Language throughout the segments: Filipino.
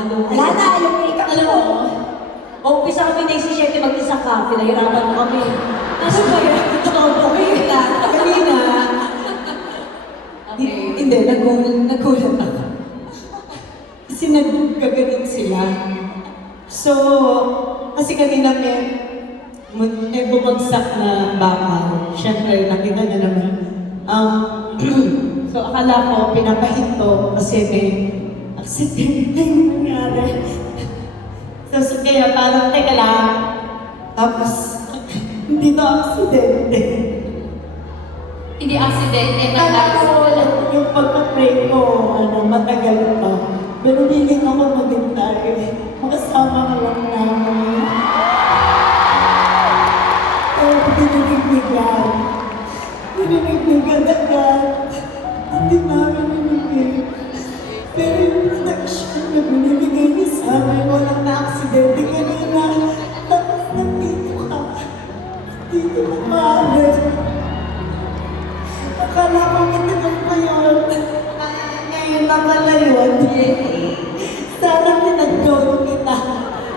Nakakaluha. Wala na, yung makeup Alam mo, umpisa kami na 17 mag-isa ka, pinahirapan mo kami. Ano ba yun? Okay lang. Kanina. Okay. Hindi, nagulat ako. Kasi nagkagaling sila. So, kasi kanina may bumagsak na bakal. Siyempre, nakita na naman. So, akala ko pinapahinto kasi may aksidente yung nangyari. So, kaya parang teka lang. Tapos, hindi to aksidente. Hindi aksidente, Kala ko yung pagka-pray ko, matagal pa. Pero hiling ako maghintay. Makasama ka lang namin. Pero pinanigbigan. Pinanigbigan agad. Hindi namin binibig. Pero yung protection na binibigay niya sa amin, walang na-aksidente kanina. Tapos nandito ka. Dito ka maalit. Akala ko matagal pa yun. Ngayon na pala yun. Sana pinag-goal kita.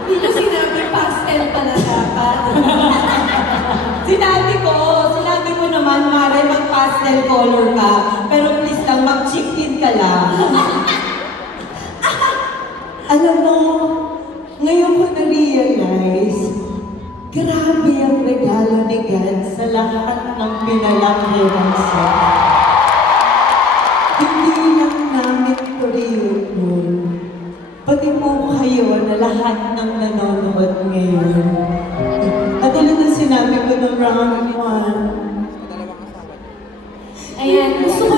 Hindi ko sinabi pastel pala dapat. Sinabi ko naman, Mare, mag-pastel color ka. Pero please lang, mag-chip in ka lang. Alam mo, ngayon ko na-realize, grabe ang regalo ni God sa lahat ng pinalangkiran siya. Hindi lang namin Korean yun. Pati po kayo na lahat ng nanonood ngayon. At alam na sinabi ko ng round 1. Ayan, Gusto ko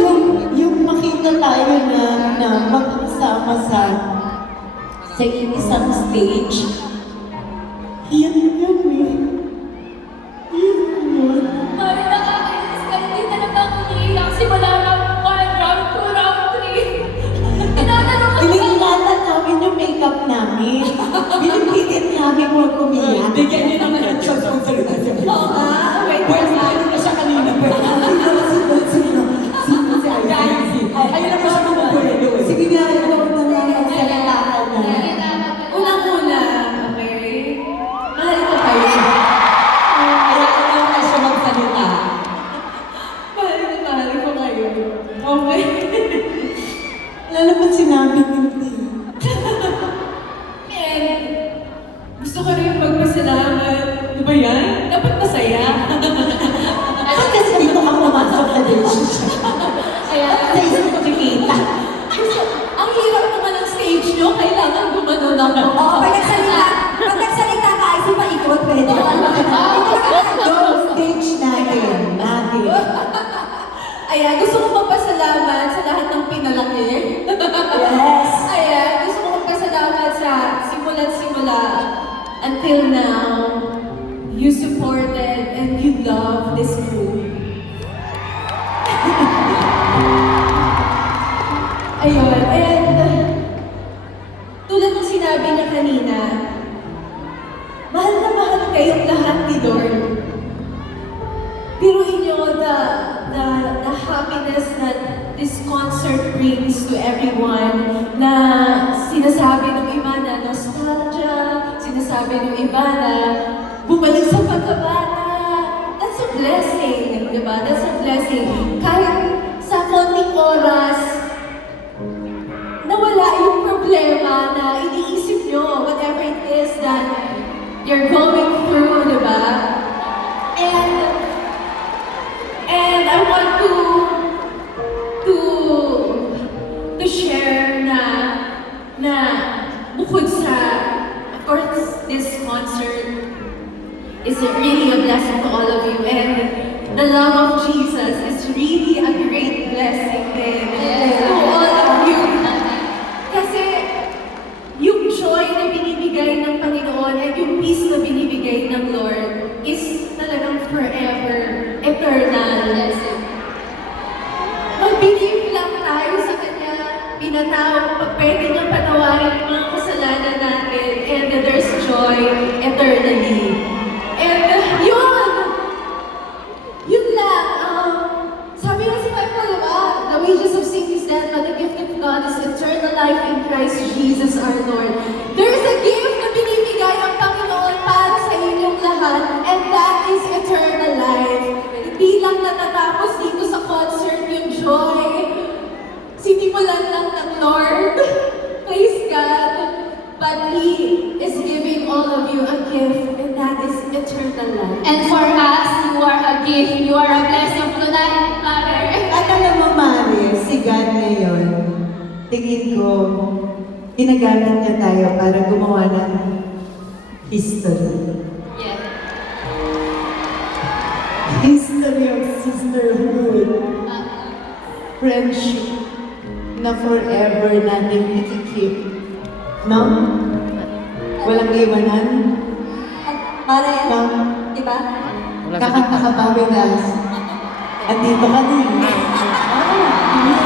yung makita tayo na magkasama sa isang stage. Yan yun eh. Yan yun. Mari, nakakainis ka. Hindi talaga ako naiiyak. Simula round 1, round 2, round 3. Tinatanong ko Iningatan namin yung makeup namin. Binipilit namin mo kumiyak. Bigyan niyo naman ng chance kung salita siya. Oo nga, wait for Pwede na siya kanina. Ayun na po siya mabubuelo. Sige nga, ikaw na lang ang salita ka na. Unang-una, okay? Mahal ko kayo. Kaya ayaw na siya magsalita. Mahal ko kayo. Okay? Wala naman sinabi hindi. And gusto ko rin magpasalamat. Ano ba yan? Dapat masaya. Kasi dito ka pumasok sa relationship. Kaya, Sa isang kumikita. ang hirap naman ng stage nyo. Kailangan gumanon ako. Oo, pag nagsalita ka, ay paikot, pwede. Go, stage natin. Ayan, gusto ko magpasalamat sa lahat ng pinalaki. Yes. Ayan, gusto ko magpasalamat sa simula until now. You supported and you love this group. Ayun, and tulad ng sinabi niya kanina, mahal na mahal kayong lahat ni Lord. Biruin niyo the happiness that this concert brings to everyone, na sinasabi ng iba na nostalgia, sinasabi ng iba na bumalik sa pagkabata. That's a blessing, di ba? That's a blessing. Kahit sa konting oras, nawala yung problema na iniisip nyo, whatever it is that you're going through, di ba? And I want to share na bukod sa, of course, this concert is really a blessing to all of you, and the love of Jesus is really a great blessing din to all of you. Kasi yung joy na binibigay ng Panginoon at yung peace na binibigay ng Lord is talagang forever, eternal. Mag-believe lang tayo sa Kanya, pwede niyang patawarin yung mga kasalanan natin, and there's joy eternally. And yun lang, sabi nga sa And for us, you are a gift. You are a blessing to that Father. At alam mo, Mari, si God ngayon, tingin ko, ginagamit niya tayo para gumawa ng history. Yes. History of sisterhood, friendship, na forever natin ikikip. No? Walang iwanan. Para No? diba? Kakanta ka ba, Vegas? Andito ka din. Ah,